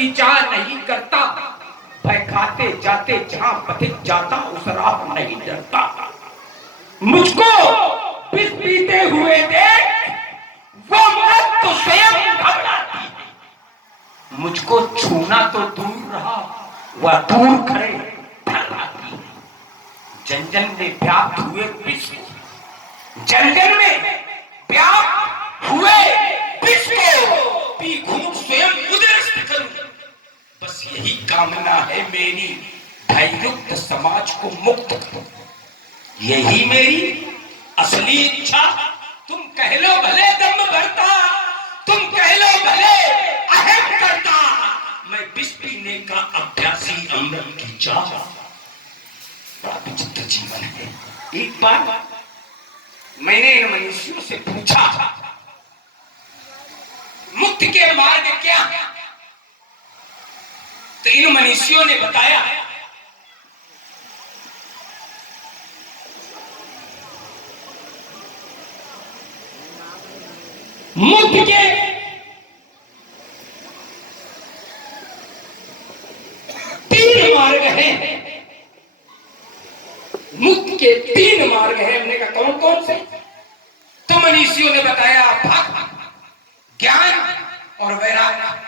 की चाह नहीं करता, भय खाते जाते जहां पथिक जाता उस राह नहीं डरता। मुझको विष पीते हुए देख वो मौत तो स्वयं घबराती है। मुझको छूना तो दूर रहा, वह दूर खड़े थर्राती है। जन जन में व्याप्त हुए विष को, जन जन में व्याप्त हुए विष को पी घूट स्वयं उदरस्त करूं। बस यही कामना है मेरी, भययुक्त समाज को मुक्त करूं। यही मेरी असली इच्छा। तुम कह लो भले दम भरता, तुम कह लो भले अहम करता, मैं विष पीने का अभ्यासी अमृत की चाह। बड़ा विचित्र जीवन है। एक बार मैंने इन मनुष्यों से पूछा, मुक्ति के मार्ग क्या है? तो इन मनुष्यों ने बताया, मुक्ति के 3 मार्ग हैं। मुक्ति के 3 मार्ग हैं। हमने कहा कौन कौन से? तो मनीषियों ने बताया, भक्ति, ज्ञान और वैराग्य।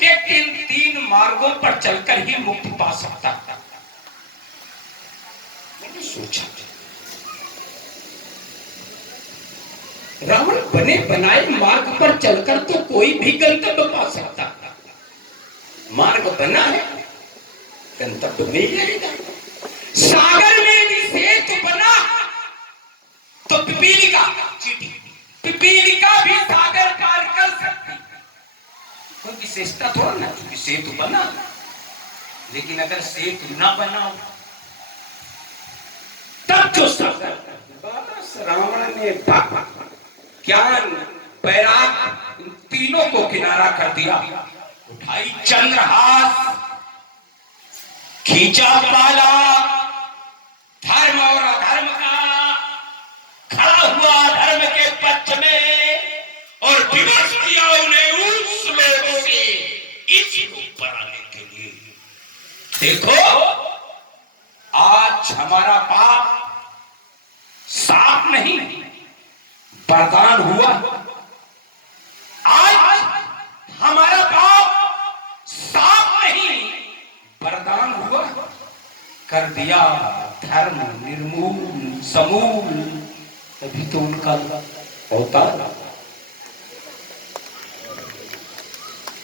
व्यक्ति इन 3 मार्गों पर चलकर ही मुक्ति पा सकता है। मैंने सोचा, रावण बने बनाए मार्ग पर चलकर तो कोई भी गंतव्य पा सकता है। मार्ग बना है, गंतव्य मिल जाएगा। सागर में भी सेतु बना तो पिपीलिका, चींटी, पिपीलिका भी सागर पार कर सकती। कोई विशेषता थोड़ा ना, क्योंकि सेतु बना। लेकिन अगर सेतु ना बना तब जो सागर, रावण ने ज्ञान, वैराग्य, इन तीनों को किनारा कर दिया। उठाई चंद्रहास, खींचा पाला, धर्म और अधर्म का, खड़ा हुआ धर्म के पक्ष में और विवश किया उन्हें उस लोग से इस रूप पर आने के लिए। देखो, आज हमारा पाप साफ नहीं, वरदान हुआ। आज हमारा पाप साफ नहीं, वरदान हुआ। कर दिया धर्म निर्मूल समूल, तभी तो उनका अवतार।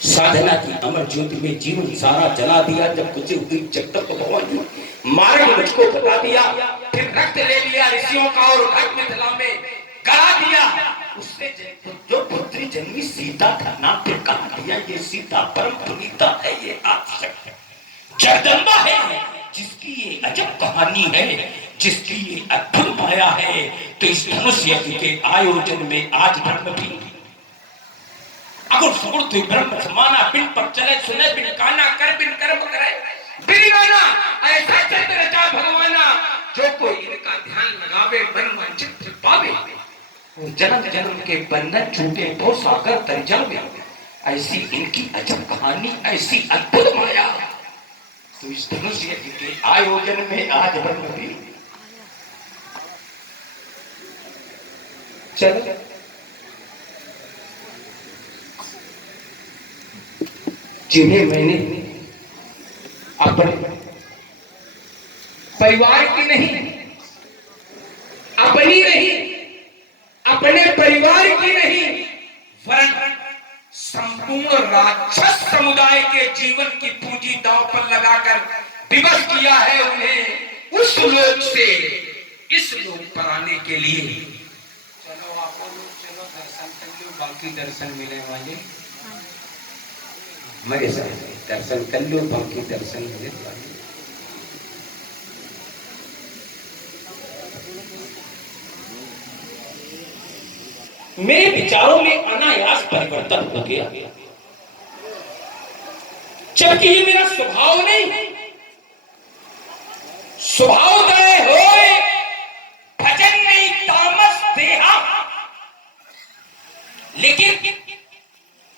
साधना की अमर ज्योति में जीवन सारा जला दिया। जब कुछ हुई जगत को भगवान मार्ग मुझको बता दिया। फिर रक्त ले लिया ऋषियों का और रक्त में जला में गला दिया। उससे जो पुत्री जन्मी सीता का नाम फिर कहा दिया, ये सीता परम पुनीता है, ये आवश्यक है, जगदम्बा है, जिसकी ये अजब कहानी है, जिसकी ये अद्भुत माया है। तो इस धनुष यज्ञ के आयोजन में आज ब्रह्म भी अगर सुगुण ब्रह्म समाना, बिन पर चले सुने, बिन काना कर, बिन कर्म करे, बिन गाना ऐसा चरित्र रचा भगवाना, जो कोई इनका ध्यान लगावे मन वांछित पावे। जन्म जन्म के बंधन छूटे तो सागर तर जावे। ऐसी इनकी अजब कहानी, ऐसी अद्भुत माया। तो इस धनुष यज्ञ के आयोजन में आज ब्रह्म भी चलो। जिन्हें मैंने अपने परिवार की नहीं, अपनी नहीं, अपने परिवार की नहीं, वरन संपूर्ण राक्षस समुदाय के जीवन की पूंजी दांव पर लगाकर विवश किया है उन्हें उस लोक से इस लोक पर आने के लिए। चलो आप लोग चलो दर्शन कर लो, बाकी दर्शन मिले वाले मेरे साथ दर्शन कर लो, बाकी दर्शन मिले वाले। मेरे विचारों में अनायास परिवर्तन हो गया, जबकि ये मेरा स्वभाव नहीं। स्वभाव दय होए भजन नहीं तामस देहा, लेकिन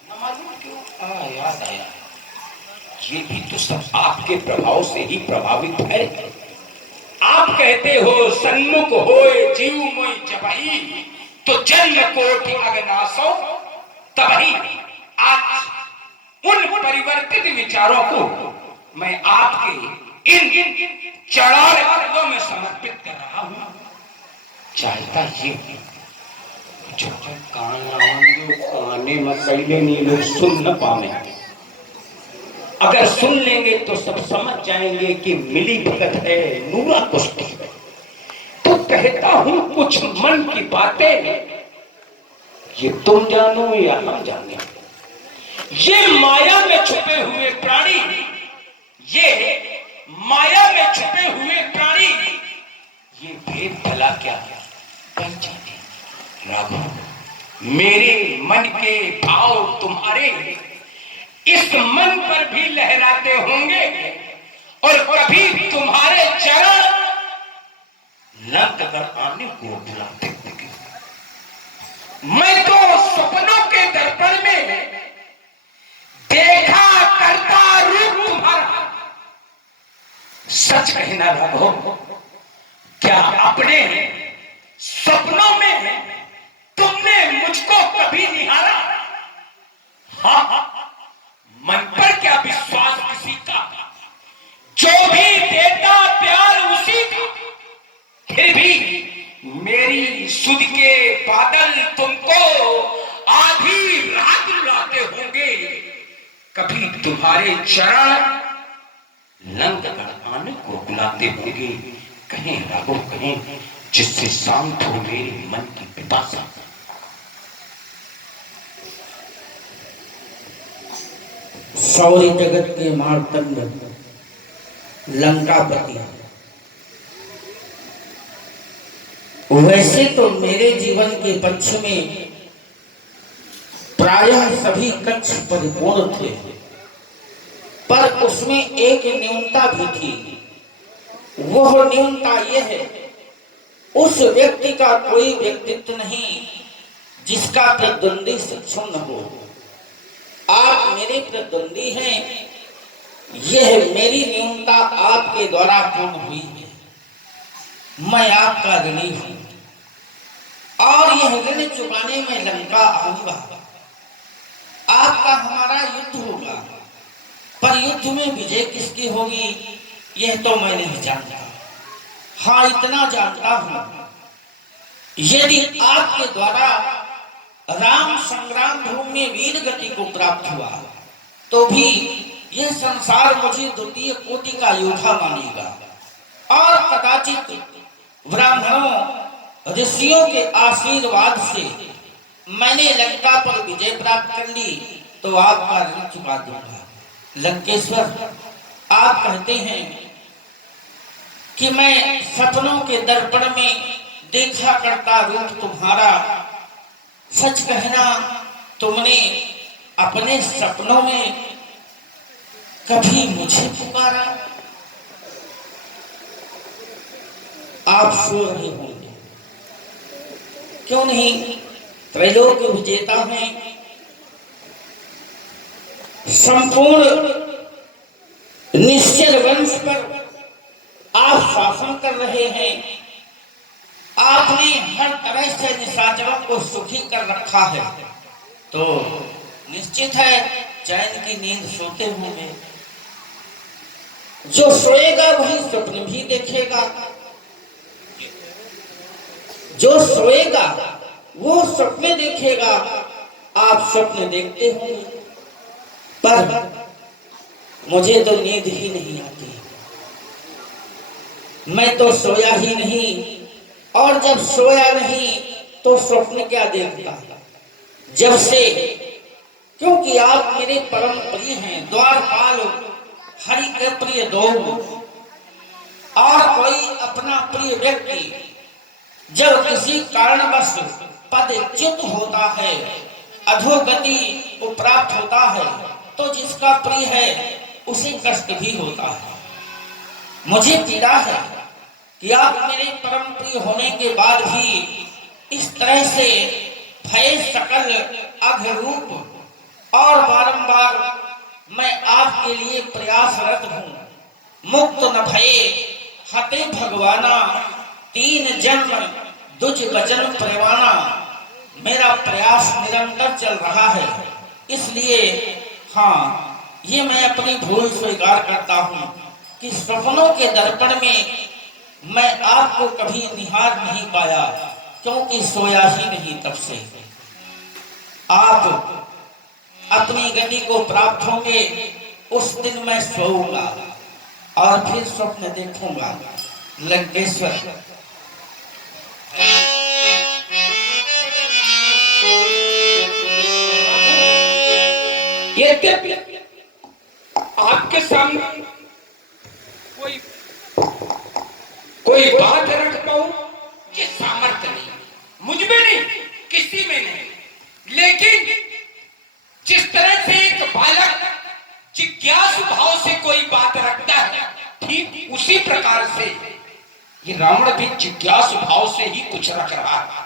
न मालूम क्यों याद आया ये भी तो सब आपके प्रभाव से ही प्रभावित है। आप कहते हो सन्मुख होए जीव मोय जबहि, तो जन्म कोटि अगनासो तबहि। आज उन परिवर्तित विचारों को मैं आपके इन चढ़ाए चरणों में समर्पित कर रहा हूं। चाहता ये जो काने में कैले नहीं लोग सुन न पावे, अगर सुन लेंगे तो सब समझ जाएंगे कि मिली भगत है नूरा कुश्ती। तो कहता हूं कुछ मन की बातें, ये तुम जानो या हम जाने। ये माया में छुपे हुए प्राणी, ये माया में छुपे हुए प्राणी, ये भेद भला क्या है पहचाने। राघव, मेरे मन के भाव तुम्हारे इस मन पर भी लहराते होंगे, और कभी तुम्हारे चरण लग कर आने को बुलाते होंगे। मैं तो सपनों के दर्पण में देखा करता रूप तुम्हारा। सच कहना राघव, क्या अपने सपनों में तुमने मुझको कभी निहारा? हाँ, मन पर क्या विश्वास किसी का, जो भी देता प्यार उसी का। फिर भी मेरी सुध के बादल तुमको आधी रात रुलाते होंगे। कभी तुम्हारे चरण लंग कर आने को बुलाते होंगे। कहें राघव, कहें जिससे शांत हो मेरे मन की पिपासा। सौरी जगत के मार्तंड लंकापति, वैसे तो मेरे जीवन के पक्ष में प्रायः सभी कक्ष परिपूर्ण थे, पर उसमें एक न्यूनता भी थी। वह न्यूनता यह है, उस व्यक्ति का कोई व्यक्तित्व नहीं जिसका प्रतिद्वंदी सक्षम न हो। आप मेरे प्रतिद्वंदी हैं, यह मेरी न्यूनता आपके द्वारा पूर्ण हुई है। मैं आपका ऋणी हूं, और यह ऋण चुकाने में लंका आऊंगा। आपका हमारा युद्ध होगा, पर युद्ध में विजय किसकी होगी यह तो मैं नहीं जानता। हाँ, इतना जानता हूं, यदि आपके द्वारा राम संग्राम भूमि में वीर गति को प्राप्त हुआ, तो भी यह संसार मुझे द्वितीय कोटि का योद्धा मानेगा, और कदाचित ब्राह्मणों ऋषियों के आशीर्वाद से मैंने लंका पर विजय प्राप्त कर ली, तो आपका ऋण चुका दूंगा। लंकेश्वर, आप कहते हैं कि मैं सपनों के दर्पण में देखा करता रूप तुम्हारा। सच कहना, तुमने अपने सपनों में कभी मुझे पुकारा? आप सो रहे होंगे, क्यों नहीं? त्रैलोक्य विजेता हैं, संपूर्ण निश्चल वंश पर आप शासन कर रहे हैं। आपने हर तरह से निशाचरों को सुखी कर रखा है, तो निश्चित है चैन की नींद सोते होंगे। जो सोएगा वही स्वप्न भी देखेगा, जो सोएगा वो सपने देखेगा। आप स्वप्न देखते होंगे, पर मुझे तो नींद ही नहीं आती। मैं तो सोया ही नहीं, और जब सोया नहीं तो स्वप्न क्या देखता? जब से, क्योंकि आप मेरे परम प्रिय हैं, द्वारपाल हरि के प्रिय दो, और कोई अपना प्रिय व्यक्ति जब किसी कारणवश पदच्युत होता है, अधोगति को प्राप्त होता है, तो जिसका प्रिय है उसे कष्ट भी होता है। मुझे पीड़ा है कि आप मेरे परम प्रिय होने के बाद भी इस तरह से भय सकल अघरूप और बारंबार मैं आपके लिए प्रयासरत हूँ। मुक्त न भये हते भगवाना, तीन जन्म दुज वचन परवाना। मेरा प्रयास निरंतर चल रहा है, इसलिए हाँ, ये मैं अपनी भूल स्वीकार करता हूँ कि सपनों के दर्पण में मैं आपको कभी निहार नहीं पाया, क्योंकि सोया ही नहीं तब से। आप अपनी गति को प्राप्त होंगे, उस दिन मैं सोऊंगा और फिर स्वप्न देखूंगा। लंकेश्वर यद्यपि आपके सामने कोई बात रख पाऊं ये सामर्थ्य नहीं, मुझ में नहीं, किसी में नहीं। लेकिन जिस तरह से एक बालक जिज्ञासु भाव से कोई बात रखता है, ठीक उसी प्रकार से ये रावण भी जिज्ञासु भाव से ही कुछ रख रहा है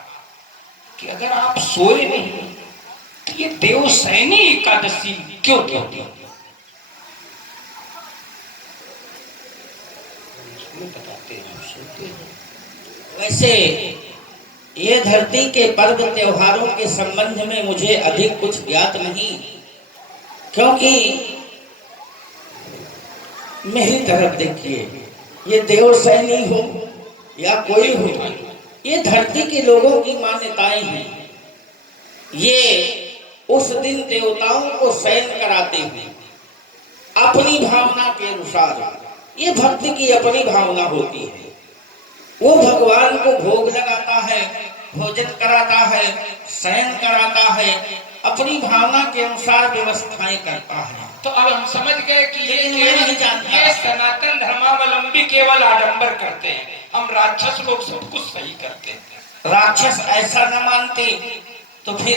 कि अगर आप सोए नहीं तो ये देवसैनी एकादशी क्यों क्यों क्यों बताते हैं, सुनते हैं। वैसे ये धरती के पर्व त्योहारों के संबंध में मुझे अधिक कुछ ज्ञात नहीं, क्योंकि मेरी तरफ देखिए, ये देवसैनी हो या कोई हो, ये धरती के लोगों की मान्यताएं हैं। ये उस दिन देवताओं को शयन कराते हैं अपनी भावना के अनुसार। ये भक्ति की अपनी भावना होती है। वो भगवान को भोग लगाता है, भोजन कराता है, शयन कराता है, अपनी भावना के अनुसार व्यवस्थाएं करता है। तो अब हम समझ गए कि मैं नहीं जानता। ये सनातन धर्मावलंबी केवल आडंबर करते हैं, हम राक्षस लोग सब कुछ सही करते हैं। राक्षस ऐसा न मानते तो फिर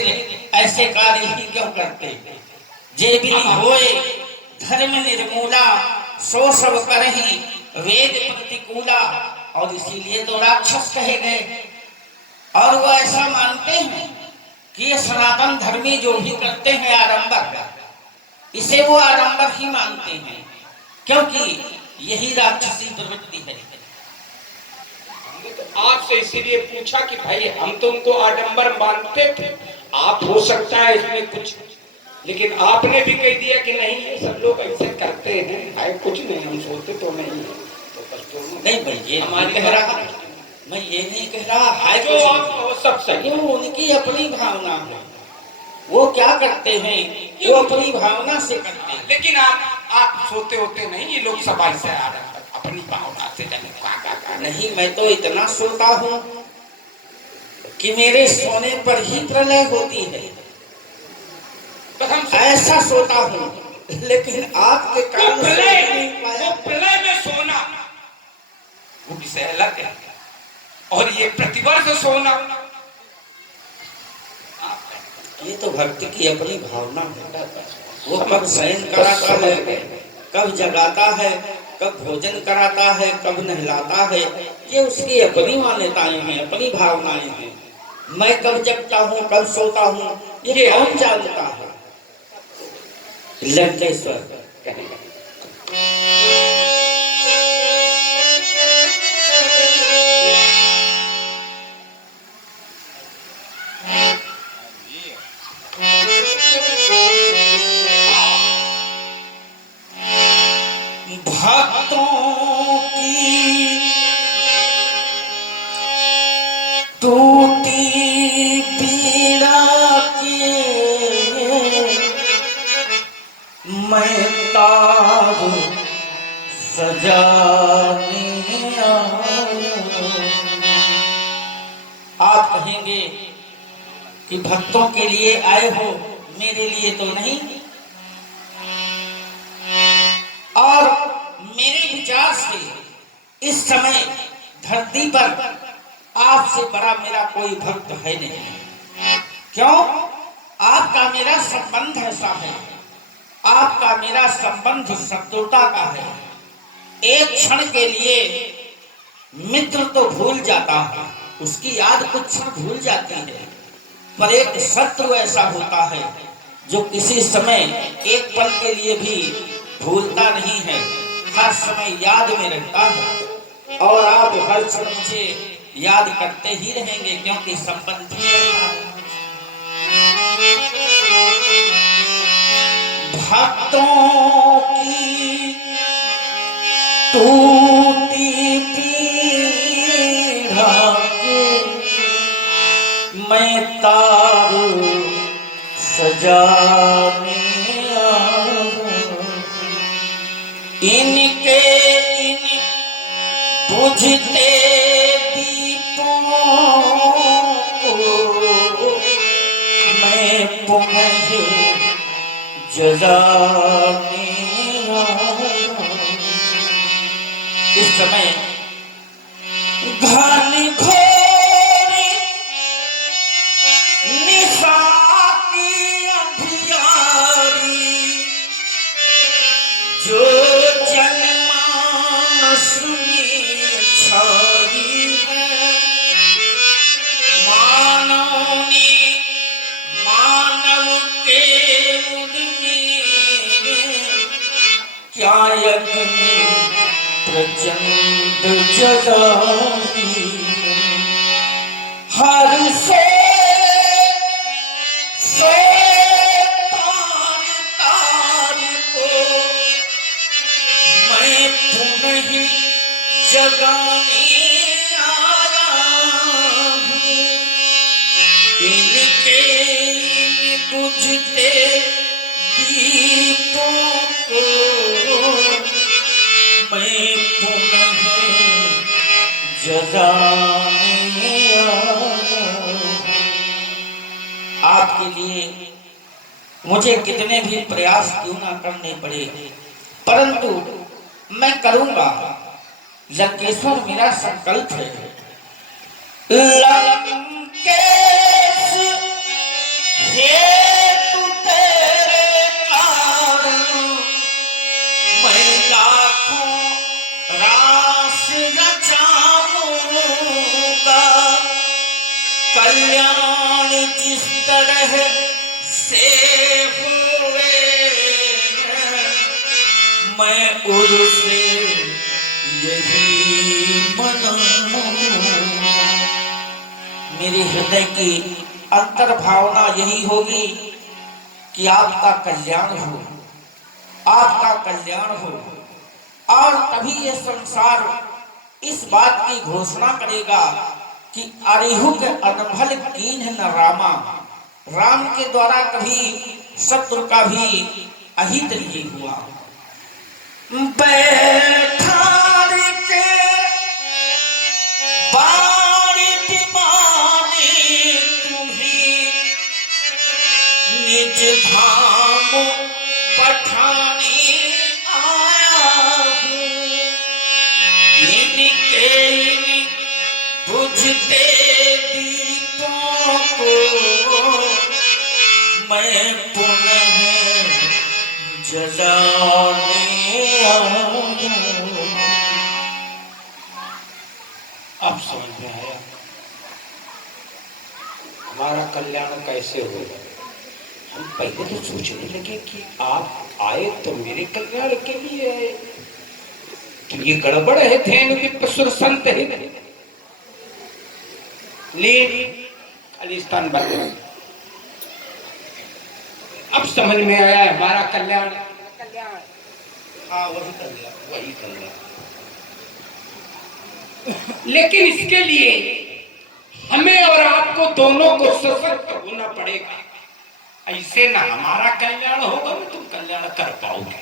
ऐसे कार्य ही क्यों करते। जे विधि होए धर्म निर्मूला, सो सब करहि वेद प्रतिकूला। और इसीलिए तो राक्षस कहे गए। और वो ऐसा मानते हैं कि ये सनातन धर्मी जो भी करते हैं आडंबर, इसे वो आडंबर ही मानते हैं, क्योंकि यही राक्षसी प्रवृत्ति है। आपसे इसीलिए पूछा कि भाई हम तो उनको आडंबर मानते थे, आप हो सकता है इसमें कुछ, लेकिन आपने भी कह दिया कि नहीं ये सब लोग ऐसे करते हैं, है कुछ नहीं, हम सोते तो नहीं है। तो नहीं भाई, ये हमारी कह रहा, मैं ये नहीं कह रहा है जो आप सब सही, वो उनकी अपनी भावना है। वो क्या करते हैं, वो अपनी भावना से करते हैं। लेकिन आप सोते होते नहीं, ये लोग सब ऐसे आडंबर अपनी भावना से नहीं, मैं तो इतना सोता हूँ कि मेरे सोने पर ही प्रलय होती है। बस हम ऐसा सोता हूँ, लेकिन आपके कारण प्रलय में सोना वो विषय अलग है, और ये प्रतिवर्ष सोना, ये तो भक्ति की अपनी भावना है। वो कब शयन कराता है, कब जगाता है, कब भोजन कराता है, कब नहलाता है, ये उसकी अपनी मान्यताएं हैं, अपनी भावनाएं हैं। मैं कब जगता हूँ, कब सोता हूँ, ये कौन जानता है। लंकेश्वर भक्तों की टूटी पीड़ा के मैं तार सजाने आप कहेंगे कि भक्तों के लिए आए हो, मेरे लिए तो नहीं। और मेरे विचार से इस समय धरती पर आपसे बड़ा मेरा कोई भक्त है नहीं। क्यों? आपका मेरा संबंध ऐसा है, आपका मेरा संबंध शत्रुता का है। एक क्षण के लिए मित्र तो भूल जाता है, उसकी याद कुछ क्षण भूल जाती है, पर एक शत्रु ऐसा होता है जो किसी समय एक पल के लिए भी भूलता नहीं है, हर समय याद में रहता है और आप हर क्षण मुझे याद करते ही रहेंगे, क्योंकि संबंध भक्तों की टूटी पीड़ा मैं तारू सजाने इनके इन बुझते दीपों को मैं पुनः जलाने इस समय घनी घोरी निशा की अंधियारी जो जनमानस में छाई है, मानव ने मानव के उद्यमी क्या यज्ञ प्रचंड जगाई हर से तार तार को मैं पुनः जगाने आया हूँ, इनके बुझते दीपों को मैं पुनः जगाने आपके लिए मुझे कितने भी प्रयास क्यों ना करने पड़े, परंतु मैं करूंगा। लंकेश्वर मेरा संकल्प है। लंकेश हेतु तेरे कारण मैं लाखों रास रचाऊंगा, कल्याण जिस तरह से हुए मैं उनसे यही मनाऊं। मेरे हृदय की अंतर भावना यही होगी कि आपका कल्याण हो, आपका कल्याण हो, और तभी ये संसार इस बात की घोषणा करेगा कि अरिहु के अनभल कीन न रामा, राम के द्वारा कभी शत्रु का भी अहित नहीं हुआ। बैठार के बारी दीवाने तुम्हें निज धाम पठाने आया हूँ, इनके इन बुझते दीपों को मैं पुनः जलाने अब समझ में आया हमारा कल्याण कैसे होगा। हम पहले तो सोचने लगे कि आप आए तो मेरे कल्याण के लिए आए, तो ये गड़बड़ है। थे कि पशुर संत है खालिस्तान बंद। अब समझ में आया हमारा कल्याण हाँ वही कल्याण। लेकिन इसके लिए हमें और आपको दोनों को सशक्त होना पड़ेगा। ऐसे ना हमारा कल्याण होगा ना तुम कल्याण कर पाओगे।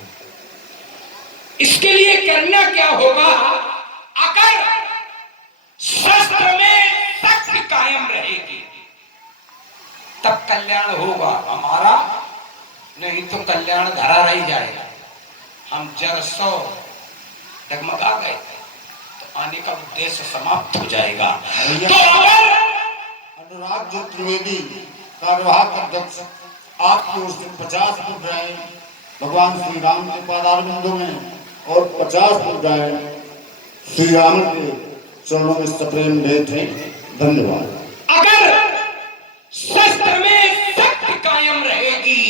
इसके लिए करना क्या होगा, अगर शस्त्र में शक्ति कायम रहेगी तब कल्याण होगा हमारा, नहीं तो कल्याण धरा रह जाएगा। हम जर सो डगमगा गए तो आने का उद्देश्य समाप्त हो जाएगा। तो अगर अनुराग जो त्रिवेदी कार्यवाहक अध्यक्ष आपकी ओर से 50 फुट जाए भगवान श्री राम के पादारविंदों में और 50 फुट जाए श्री राम के चरणों में सप्रेम भेंट है। धन्यवाद। अगर शस्त्र में शक्ति कायम रहेगी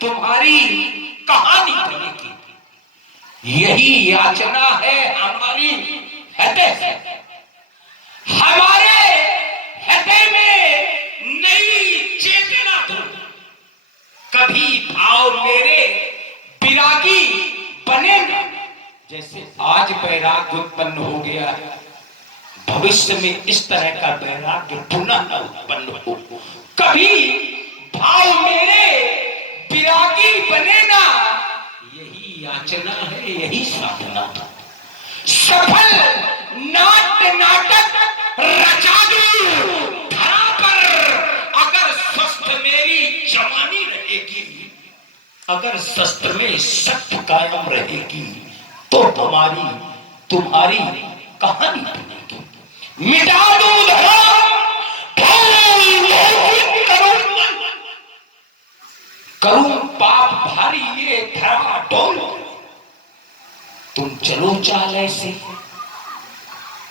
तुम्हारी कहानी बनेगी। यही याचना है हमारी हृदय से। हमारे हृदय में नई चेतना दो। कभी भाव मेरे विरागी बने न, जैसे आज वैराग्य उत्पन्न हो गया, भविष्य में इस तरह का वैराग्य पुनः न उत्पन्न हो। कभी भाव मेरे विरागी बने ना, यही याचना है, यही साधना। सफल नाट्य नाटक रचा दूं धरा पर, अगर स्वस्थ मेरी जवानी रहेगी, अगर शस्त्र में शक्ति कायम रहेगी, तो तुम्हारी कहानी बनेगी। मिटा दूं धर्म, करूं पाप भारी ये धरा डोल। तुम चलो चाल ऐसे,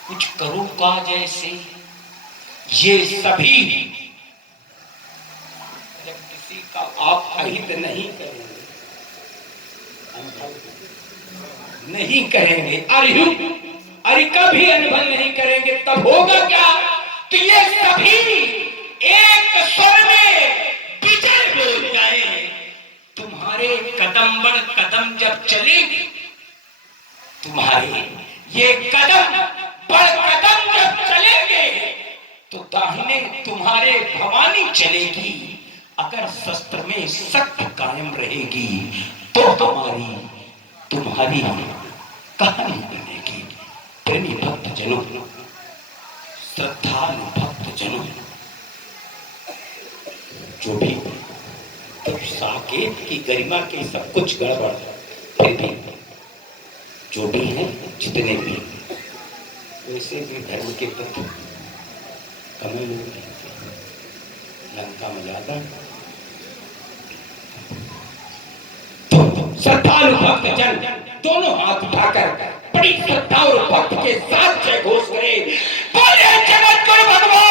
कुछ करो काज ऐसे। ये सभी जब किसी का आप अहित नहीं करेंगे, नहीं करेंगे, अरे कभी अनुभव नहीं करेंगे, तब होगा क्या? तो ये सभी एक स्वर में विजय बोल जाए। तुम्हारे कदम बड़ कदम जब चलेंगे, तुम्हारे ये कदम बड़ कदम जब चलेंगे, तो दाहिने तुम्हारे भवानी चलेगी। अगर शस्त्र में शक्ति कायम रहेगी, तो तुम्हारी कहानी बनेगी। प्रेमी भक्त जनों, श्रद्धालु भक्त जनों, जो भी तब साकेत की गरिमा के सब कुछ गड़बड़, फिर भी जो भी है, जितने भी वैसे भी धर्म के प्रति कमी लोग नहीं थे। लंका में ज्यादा तो श्रद्धालु भक्त जन दोनों हाथ उठाकर बड़ी श्रद्धा और भक्त के साथ जय घोष करें। बोले जगत गुरु भगवान